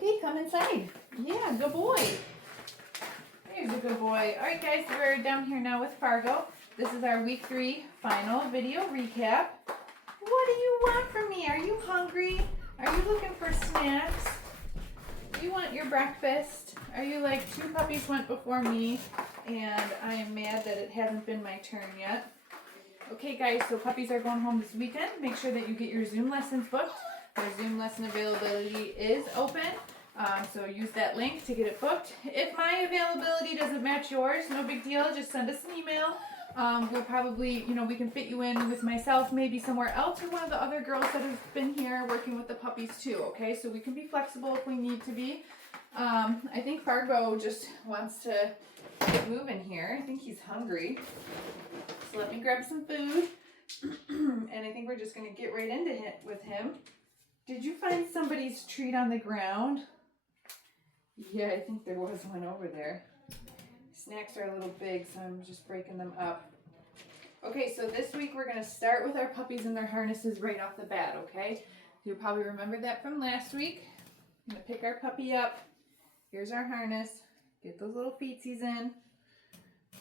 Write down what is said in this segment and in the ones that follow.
Okay, come inside. Yeah, good boy. There's a good boy. All right, guys, we're down here now with Fargo. This is our week 3 final video recap. What do you want from me? Are you hungry? Are you looking for snacks? Do you want your breakfast? Are you like 2 puppies went before me and I am mad that it hasn't been my turn yet? Okay, guys, so puppies are going home this weekend. Make sure that you get your Zoom lessons booked. Our Zoom lesson availability is open, so use that link to get it booked. If my availability doesn't match yours, no big deal. Just send us an email. We'll probably, we can fit you in with myself, maybe somewhere else, or one of the other girls that have been here working with the puppies too, okay? So we can be flexible if we need to be. I think Fargo just wants to get moving here. I think he's hungry. So let me grab some food. And I think we're just going to get right into it with him. Did you find somebody's treat on the ground? Yeah, I think there was one over there. Snacks are a little big, so I'm just breaking them up. Okay, so this week we're going to start with our puppies and their harnesses right off the bat, okay? You probably remember that from last week. I'm going to pick our puppy up. Here's our harness. Get those little feetsies in.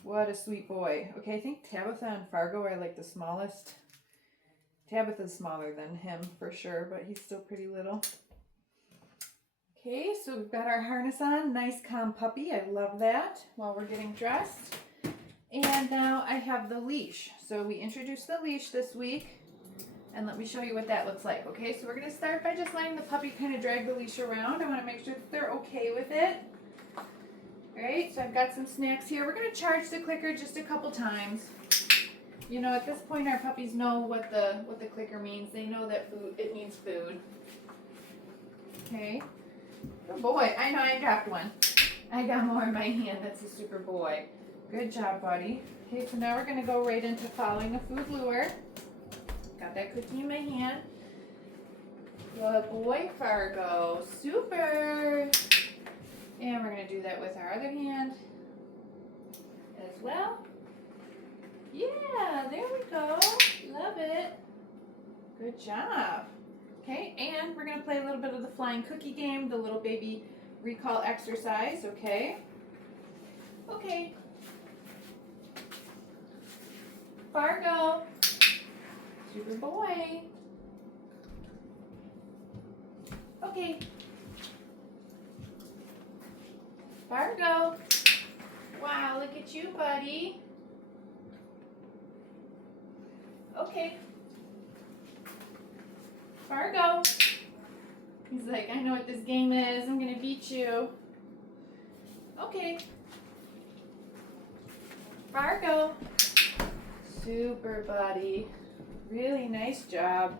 What a sweet boy. Okay, I think Tabitha and Fargo are like the smallest. Tabitha's smaller than him for sure, but he's still pretty little. Okay, so we've got our harness on. Nice calm puppy. I love that while we're getting dressed. And now I have the leash. So we introduced the leash this week. And let me show you what that looks like. Okay, so we're going to start by just letting the puppy kind of drag the leash around. I want to make sure that they're okay with it. All right, so I've got some snacks here. We're going to charge the clicker just a couple times. At this point, our puppies know what the clicker means. They know that it means food. Okay. Good boy. I know I dropped one. I got more in my hand. That's a super boy. Good job, buddy. Okay, so now we're going to go right into following a food lure. Got that cookie in my hand. Good boy, Fargo. Super. And we're going to do that with our other hand as well. Yeah, there we go. Love it. Good job. Okay, and we're going to play a little bit of the flying cookie game, the little baby recall exercise, okay? Okay. Fargo. Super boy. Okay. Fargo. Wow, look at you, buddy. Okay. Fargo. He's like, I know what this game is. I'm going to beat you. Okay. Fargo. Super, buddy. Really nice job.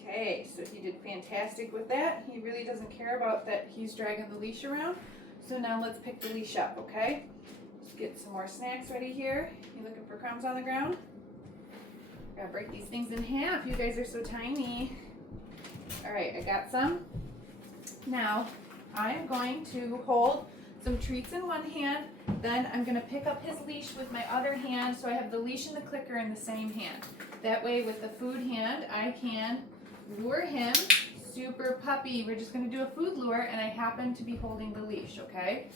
Okay, so he did fantastic with that. He really doesn't care about that he's dragging the leash around. So now let's pick the leash up, okay? Let's get some more snacks ready here. You looking for crumbs on the ground? Gotta break these things in half. You guys are so tiny. All right, I got some. Now, I'm going to hold some treats in one hand. Then I'm gonna pick up his leash with my other hand, so I have the leash and the clicker in the same hand. That way, with the food hand, I can lure him. Super puppy. We're just gonna do a food lure, and I happen to be holding the leash, okay?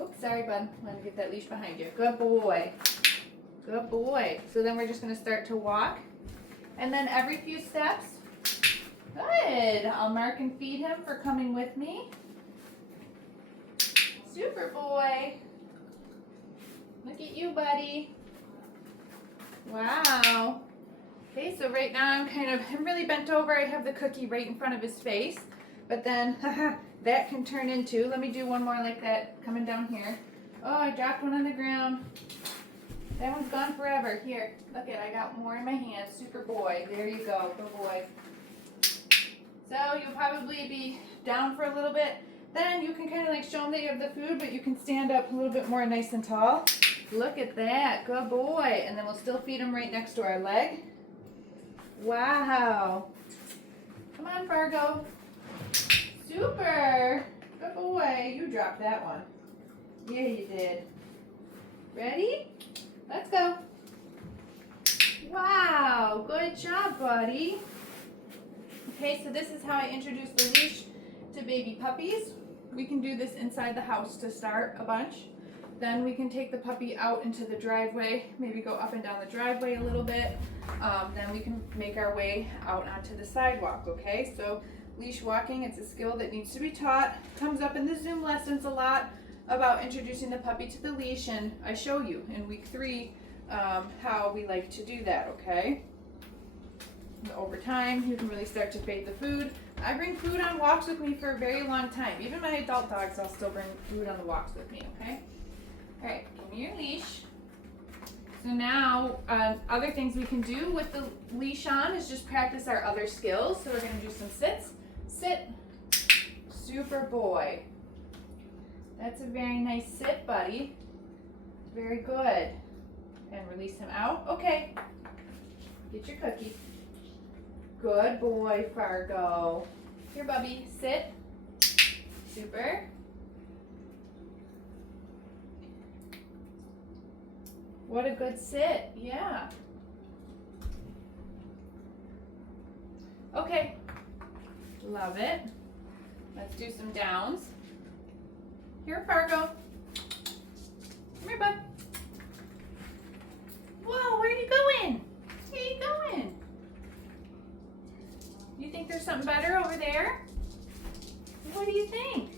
Oops, sorry, bud. Let me get that leash behind you. Good boy. Good boy. So then we're just going to start to walk. And then every few steps, good. I'll mark and feed him for coming with me. Super boy. Look at you, buddy. Wow. Okay, so right now I'm really bent over. I have the cookie right in front of his face. But then, that can turn into, let me do one more like that coming down here. Oh, I dropped one on the ground. That one's gone forever. Here, look it, I got more in my hand. Super boy. There you go. Good boy. So you'll probably be down for a little bit. Then you can kind of like show them that you have the food, but you can stand up a little bit more nice and tall. Look at that. Good boy. And then we'll still feed him right next to our leg. Wow. Come on, Fargo. Super. Good boy. You dropped that one. Yeah, you did. Ready? Let's go. Wow, good job, buddy. Okay, so this is how I introduce the leash to baby puppies. We can do this inside the house to start a bunch. Then we can take the puppy out into the driveway, maybe go up and down the driveway a little bit. Then we can make our way out onto the sidewalk, okay? So leash walking, it's a skill that needs to be taught. Comes up in the Zoom lessons a lot about introducing the puppy to the leash, and I show you in week 3 how we like to do that, okay? And over time, you can really start to fade the food. I bring food on walks with me for a very long time. Even my adult dogs, I'll still bring food on the walks with me, okay? All right, give me your leash. So now, other things we can do with the leash on is just practice our other skills. So we're gonna do some sits. Sit, super boy. That's a very nice sit, buddy. Very good. And release him out. Okay, get your cookie. Good boy, Fargo. Here, Bubby, sit. Super. What a good sit, yeah. Okay, love it. Let's do some downs. Here, Fargo. Come here, bud. Whoa, where are you going? Where are you going? You think there's something better over there? What do you think?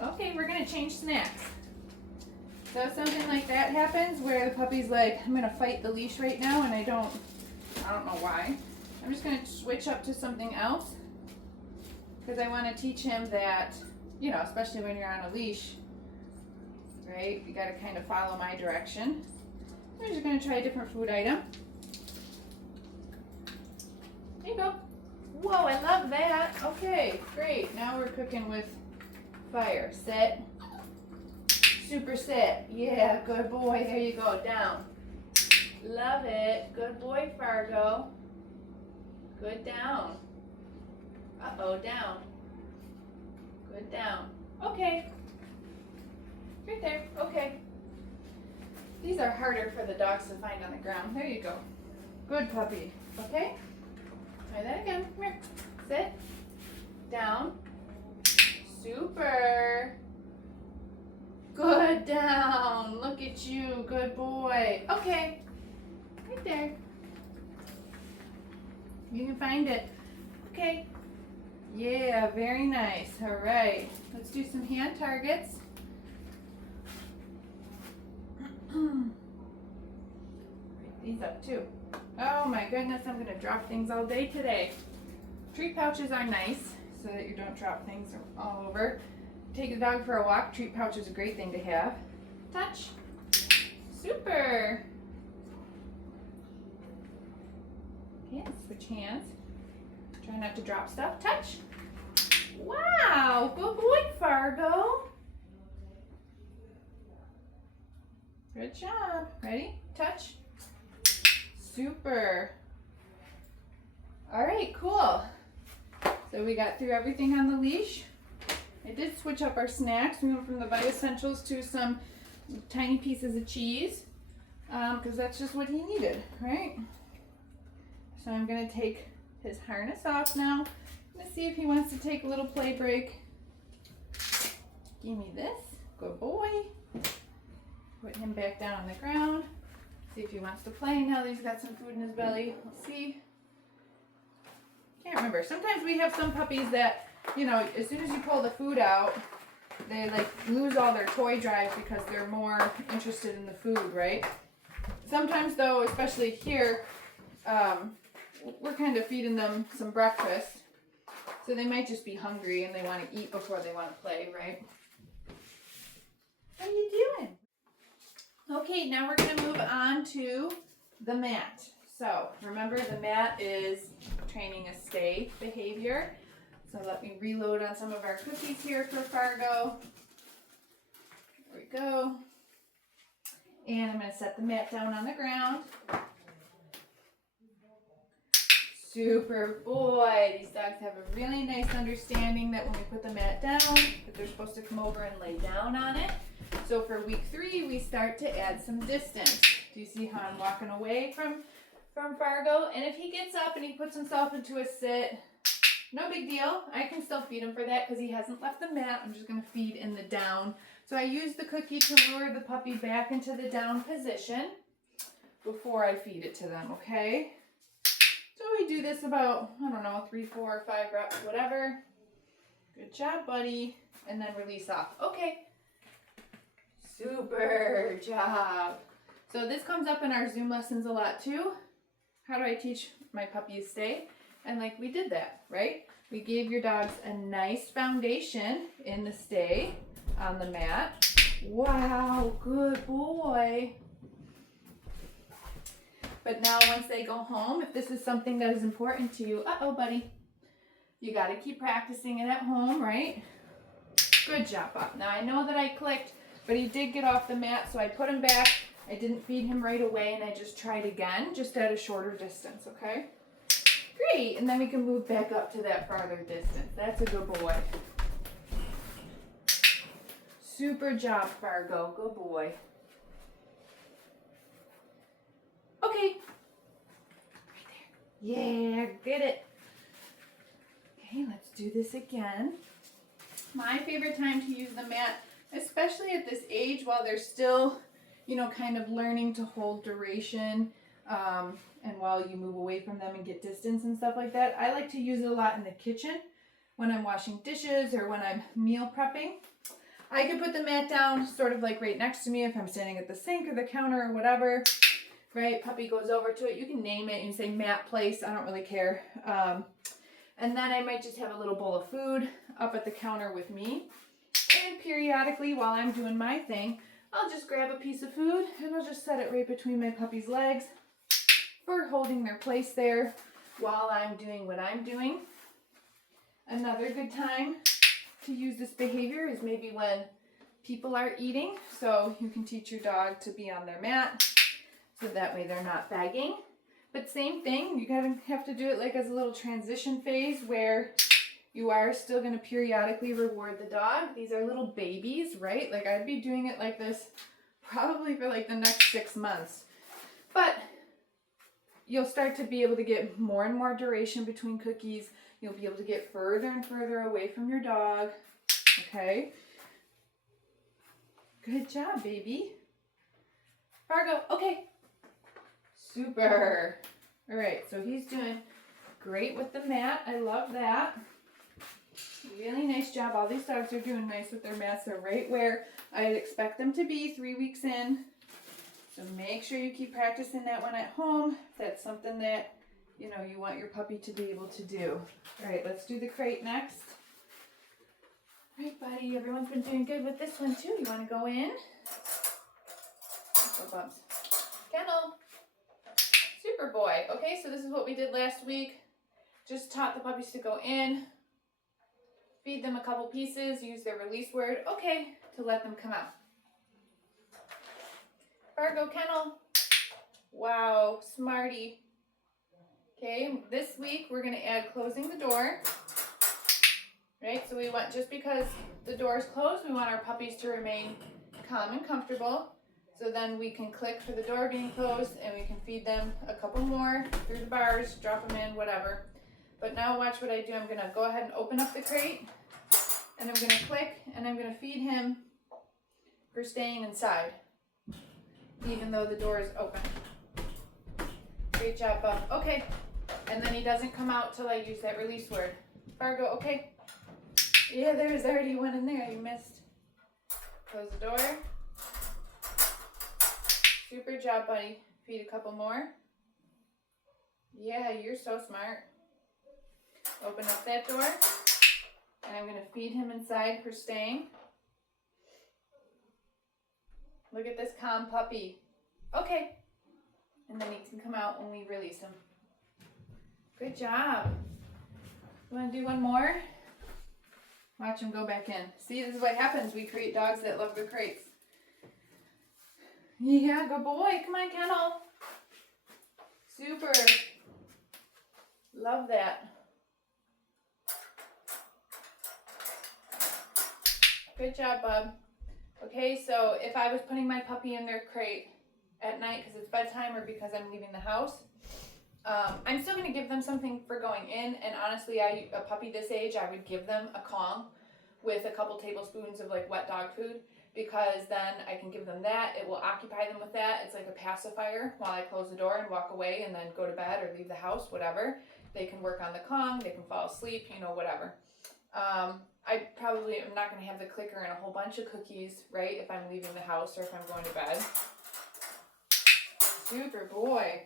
Okay, we're gonna change snacks. So if something like that happens where the puppy's like, I'm gonna fight the leash right now and I don't know why. I'm just gonna switch up to something else because I wanna teach him that, you know, especially when you're on a leash, right? You gotta kind of follow my direction. We're just gonna try a different food item. There you go. Whoa, I love that. Okay, great. Now we're cooking with fire. Sit. Super sit. Yeah, good boy. There you go. Down. Love it. Good boy, Fargo. Good down. Uh-oh, down. Good down. Okay. Right there. Okay. These are harder for the dogs to find on the ground. There you go. Good puppy. Okay? Try that again. Come here. Sit. Down. Super. Good down. Look at you. Good boy. Okay. Right there. You can find it. Okay. Yeah, very nice. All right. Let's do some hand targets. Write these up too. Oh my goodness, I'm going to drop things all day today. Treat pouches are nice so that you don't drop things all over. Take the dog for a walk. Treat pouch is a great thing to have. Touch. Super. Okay, switch hands. Try not to drop stuff. Touch. Wow, good boy, Fargo. Good job. Ready? Touch. Super. All right, cool. So we got through everything on the leash. I did switch up our snacks. We went from the Vita Essentials to some tiny pieces of cheese because that's just what he needed, right? So I'm going to take his harness off now. Let's see if he wants to take a little play break. Give me this. Good boy. Put him back down on the ground. See if he wants to play now that he's got some food in his belly. Let's see. Can't remember. Sometimes we have some puppies that, you know, as soon as you pull the food out, they like lose all their toy drive because they're more interested in the food, right? Sometimes though, especially here, we're kind of feeding them some breakfast. So they might just be hungry and they want to eat before they want to play, right? What are you doing? Okay, now we're going to move on to the mat. So remember, the mat is training a stay behavior. So let me reload on some of our cookies here for Fargo. There we go. And I'm going to set the mat down on the ground. Super boy. These dogs have a really nice understanding that when we put the mat down, that they're supposed to come over and lay down on it. So for week 3, we start to add some distance. Do you see how I'm walking away from Fargo? And if he gets up and he puts himself into a sit, No big deal. I can still feed him for that because he hasn't left the mat. I'm just going to feed in the down. So I use the cookie to lure the puppy back into the down position before I feed it to them, okay? So we do this about, I don't know, 3, 4, 5 reps, whatever. Good job, buddy. And then release off. Okay. Super job. So this comes up in our Zoom lessons a lot too. How do I teach my puppies stay? And like we did that, right? We gave your dogs a nice foundation in the stay on the mat. Wow, good boy. But now once they go home, if this is something that is important to you, uh-oh, buddy, you got to keep practicing it at home, right? Good job, Bob. Now I know that I clicked, but he did get off the mat, so I put him back. I didn't feed him right away, and I just tried again, just at a shorter distance, okay? Great, and then we can move back up to that farther distance. That's a good boy. Super job, Fargo. Good boy. Okay. Right there. Yeah, get it. Okay, let's do this again. My favorite time to use the mat, especially at this age while they're still, you know, kind of learning to hold duration, and while you move away from them and get distance and stuff like that, I like to use it a lot in the kitchen when I'm washing dishes or when I'm meal prepping. I can put the mat down sort of like right next to me if I'm standing at the sink or the counter or whatever, right? Puppy goes over to it. You can name it. You can say mat place. I don't really care. And then I might just have a little bowl of food up at the counter with me. And periodically while I'm doing my thing, I'll just grab a piece of food and I'll just set it right between my puppy's legs for holding their place there while I'm doing what I'm doing. Another good time to use this behavior is maybe when people are eating. So you can teach your dog to be on their mat so that way they're not begging. But same thing, you gotta have to do it like as a little transition phase where you are still gonna periodically reward the dog. These are little babies, right? Like I'd be doing it like this probably for like the next 6 months. But you'll start to be able to get more and more duration between cookies. You'll be able to get further and further away from your dog, okay? Good job, baby. Fargo, okay. Super. All right, so he's doing great with the mat. I love that. Really nice job. All these dogs are doing nice with their mats. They're right where I'd expect them to be 3 weeks in. So make sure you keep practicing that one at home. If that's something that, you know, you want your puppy to be able to do. All right, let's do the crate next. All right, buddy, everyone's been doing good with this one too. You want to go in? Oh, bumps. Kennel. Super boy. Okay, so this is what we did last week. Just taught the puppies to go in, feed them a couple pieces, use their release word, okay, to let them come out. Fargo, kennel. Wow, smarty. Okay, this week we're going to add closing the door. Right, so we want, just because the door is closed, we want our puppies to remain calm and comfortable. So then we can click for the door being closed and we can feed them a couple more through the bars, drop them in, whatever. But now watch what I do. I'm going to go ahead and open up the crate and I'm going to click and I'm going to feed him for staying inside, even though the door is open. Great job, Bub. Okay, and then he doesn't come out till I use that release word. Fargo, okay. Yeah, there's already one in there. You missed. Close the door. Super job, buddy. Feed a couple more. Yeah, you're so smart. Open up that door. And I'm going to feed him inside for staying. Look at this calm puppy. Okay. And then he can come out when we release him. Good job. You want to do one more? Watch him go back in. See, this is what happens. We create dogs that love the crates. Yeah, good boy. Come on, kennel. Super. Love that. Good job, bub. Okay, so if I was putting my puppy in their crate at night because it's bedtime or because I'm leaving the house, I'm still going to give them something for going in, and honestly, a puppy this age, I would give them a Kong with a couple tablespoons of like wet dog food, because then I can give them that. It will occupy them with that. It's like a pacifier while I close the door and walk away and then go to bed or leave the house, whatever. They can work on the Kong, they can fall asleep, you know, whatever. I probably am not going to have the clicker and a whole bunch of cookies, right, if I'm leaving the house or if I'm going to bed. Super boy.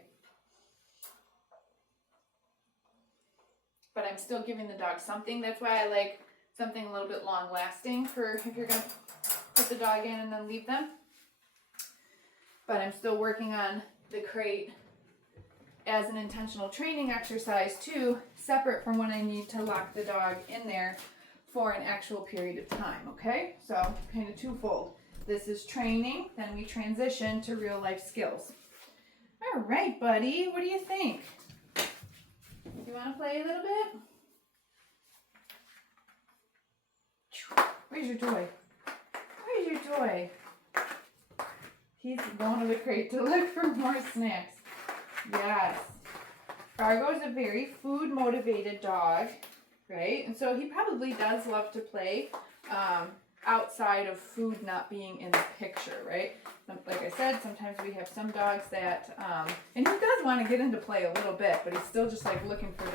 But I'm still giving the dog something. That's why I like something a little bit long lasting for if you're going to put the dog in and then leave them. But I'm still working on the crate as an intentional training exercise too, separate from when I need to lock the dog in there for an actual period of time, okay? So kind of twofold. This is training, then we transition to real life skills. All right, buddy, what do you think? You want to play a little bit? Where's your toy? Where's your toy? He's going to the crate to look for more snacks. Yes. Fargo is a very food motivated dog, right? And so he probably does love to play outside of food not being in the picture, right? Like I said, sometimes we have some dogs that, and he does want to get into play a little bit, but he's still just like looking for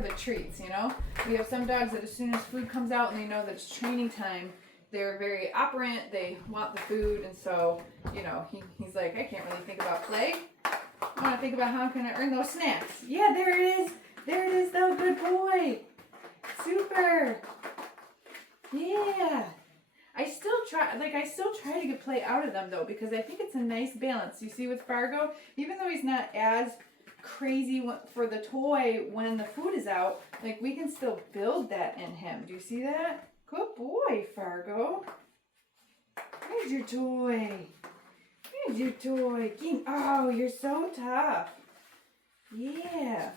the treats, you know? We have some dogs that as soon as food comes out and they know that it's training time, they're very operant, they want the food, and so, you know, he's like, I can't really think about play. I want to think about how I'm going to earn those snacks. Yeah, there it is. There it is, though. Good boy. Super. Yeah. I still try to get play out of them, though, because I think it's a nice balance. You see with Fargo, even though he's not as crazy for the toy when the food is out, like we can still build that in him. Do you see that? Good boy, Fargo. Here's your toy. Here's your toy. Oh, you're so tough. Yeah.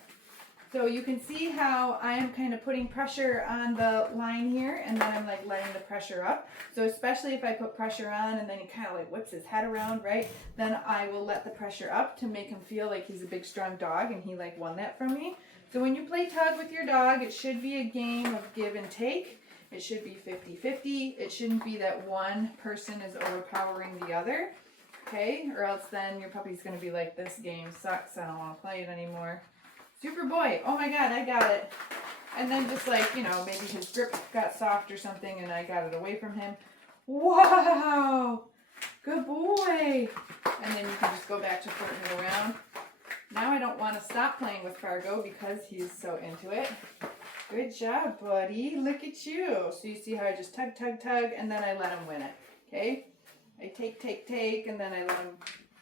So you can see how I'm kind of putting pressure on the line here, and then I'm like letting the pressure up. So especially if I put pressure on and then he kind of like whips his head around, right? Then I will let the pressure up to make him feel like he's a big strong dog and he like won that from me. So when you play tug with your dog, it should be a game of give and take. It should be 50-50. It shouldn't be that one person is overpowering the other. Okay, or else then your puppy's going to be like, this game sucks, I don't want to play it anymore. Super boy, oh my god, I got it. And then just like, you know, maybe his grip got soft or something and I got it away from him. Wow, good boy. And then you can just go back to flirting it around. Now I don't want to stop playing with Fargo because he's so into it. Good job, buddy. Look at you. So you see how I just tug, tug, tug, and then I let him win it, okay? I take, and then I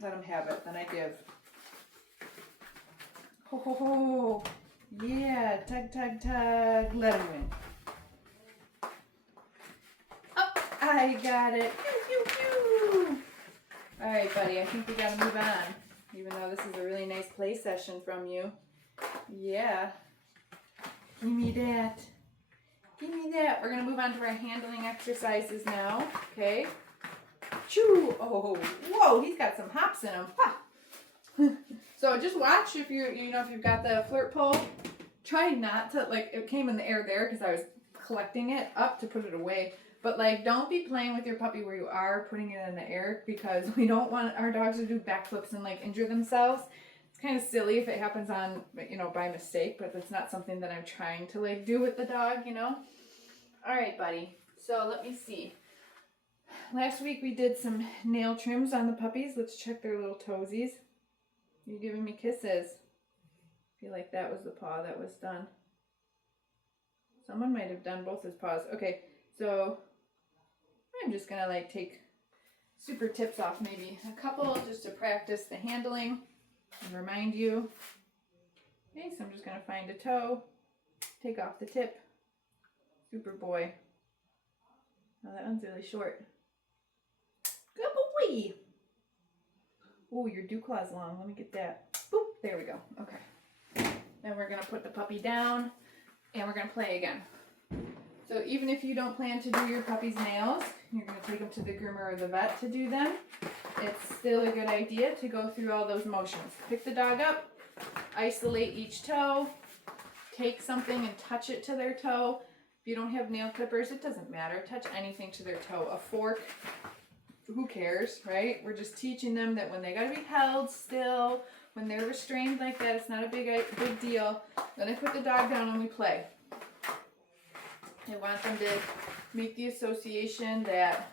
let him have it. Then I give. Ho, ho, ho. Yeah, tug, tug, tug. Let him win. Oh, I got it. Pew, pew, pew. All right, buddy, I think we got to move on, even though this is a really nice play session from you. Yeah. Give me that. Give me that. We're going to move on to our handling exercises now, okay? Choo! Oh, whoa, he's got some hops in him. Ha. So just watch if if you've got the flirt pole. Try not to, like, it came in the air there because I was collecting it up to put it away. But, like, don't be playing with your puppy where you are putting it in the air because we don't want our dogs to do backflips and, like, injure themselves. It's kind of silly if it happens on, by mistake, but that's not something that I'm trying to, like, do with the dog, All right, buddy. So let me see. Last week we did some nail trims on the puppies. Let's check their little toesies. You're giving me kisses. I feel like that was the paw that was done. Someone might have done both his paws. Okay, so I'm just going to like take super tips off maybe a couple just to practice the handling and remind you. Okay, so I'm just going to find a toe, take off the tip. Super boy. Oh, that one's really short. Good boy. Oh, your dew claw's long. Let me get that. Boop. There we go. Okay. Then we're going to put the puppy down and we're going to play again. So even if you don't plan to do your puppy's nails, you're going to take them to the groomer or the vet to do them. It's still a good idea to go through all those motions. Pick the dog up, Isolate each toe. Take something and touch it to their toe. If you don't have nail clippers, it doesn't matter. Touch anything to their toe. A fork, who cares, right? We're just teaching them that when they gotta be held still, when they're restrained like that, it's not a big deal. Then I put the dog down and we play. I want them to make the association that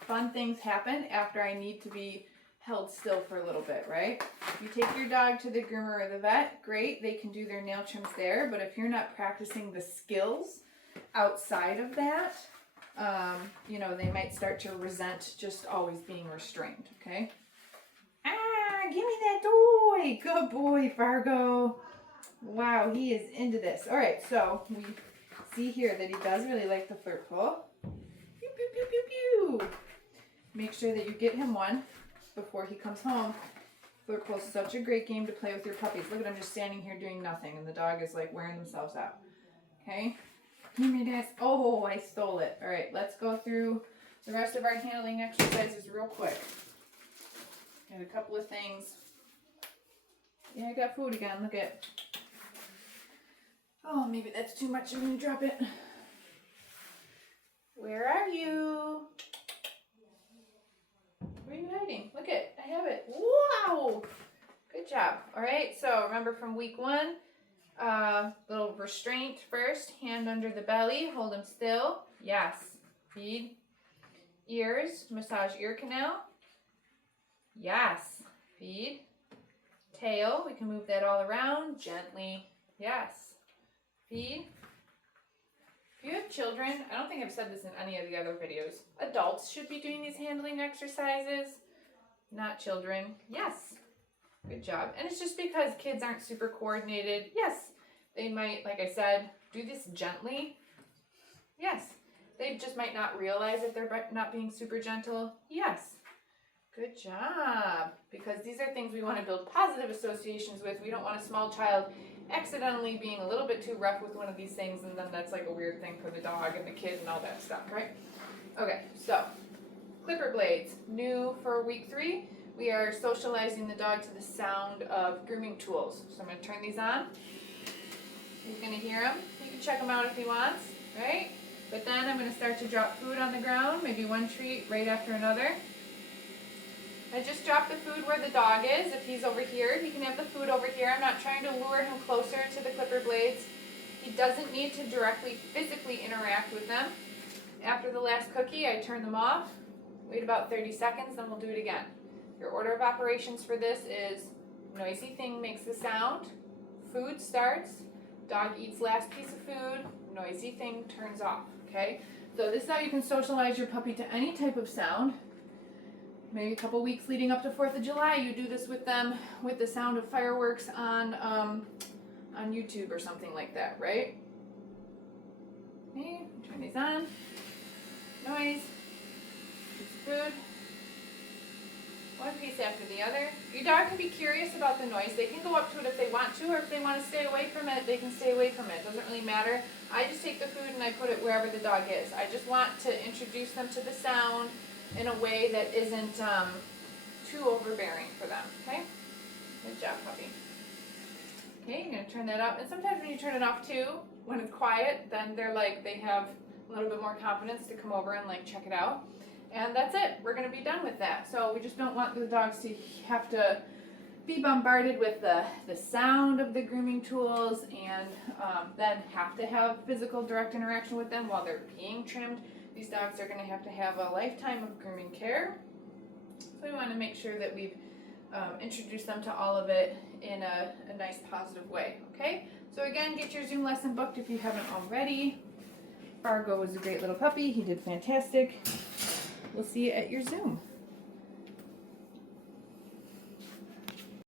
fun things happen after I need to be held still for a little bit, right? You take your dog to the groomer or the vet, great, they can do their nail trims there, but if you're not practicing the skills outside of that, you know, they might start to resent just always being restrained, okay? Ah, give me that toy! Good boy, Fargo. Wow, he is into this. All right, so we see here that he does really like the flirt pull. Pew, pew, pew, pew, pew. Make sure that you get him one before he comes home. Flirt pull is such a great game to play with your puppies. Look at him just standing here doing nothing, and the dog is like wearing themselves out. Okay? Give me this. Oh, I stole it. All right, let's go through the rest of our handling exercises real quick. Got a couple of things. Yeah, I got food again. Look at. Oh, maybe that's too much. I'm gonna drop it. Where are you? Where are you hiding? Look it. I have it. Wow! Good job. All right, so remember from week 1, little restraint first. Hand under the belly. Hold him still. Yes. Feed. Ears. Massage ear canal. Yes. Feed. Tail. We can move that all around gently. Yes. Feed. If you have children, I don't think I've said this in any of the other videos, adults should be doing these handling exercises, not children. Yes. Good job. And it's just because kids aren't super coordinated. Yes. They might, like I said, do this gently. Yes. They just might not realize that they're not being super gentle. Yes. Good job. Because these are things we want to build positive associations with. We don't want a small child accidentally being a little bit too rough with one of these things, and then that's like a weird thing for the dog and the kid and all that stuff, right? Okay, so clipper blades, new for week 3. We are socializing the dog to the sound of grooming tools. So I'm going to turn these on. He's going to hear them. He can check them out if he wants, right? But then I'm going to start to drop food on the ground, maybe one treat right after another. I just dropped the food where the dog is. If he's over here, he can have the food over here. I'm not trying to lure him closer to the clipper blades. He doesn't need to directly, physically interact with them. After the last cookie, I turn them off. Wait about 30 seconds, then we'll do it again. Your order of operations for this is noisy thing makes the sound, food starts, dog eats last piece of food, noisy thing turns off, okay? So this is how you can socialize your puppy to any type of sound. Maybe a couple weeks leading up to 4th of July, you do this with them with the sound of fireworks on YouTube or something like that, right? Okay, turn these on. Noise. Food. One piece after the other. Your dog can be curious about the noise. They can go up to it if they want to, or if they want to stay away from it, they can stay away from it. Doesn't really matter. I just take the food and I put it wherever the dog is. I just want to introduce them to the sound in a way that isn't too overbearing for them, okay? Good job, puppy. Okay, you're going to turn that up. And sometimes when you turn it off too, when it's quiet, then they're like, they have a little bit more confidence to come over and like check it out. And that's it. We're going to be done with that. So we just don't want the dogs to have to be bombarded with the sound of the grooming tools and then have to have physical direct interaction with them while they're being trimmed. These dogs are going to have a lifetime of grooming care. So we want to make sure that we've introduced them to all of it in a nice positive way, okay? So again, get your Zoom lesson booked if you haven't already. Fargo was a great little puppy. He did fantastic. We'll see you at your Zoom.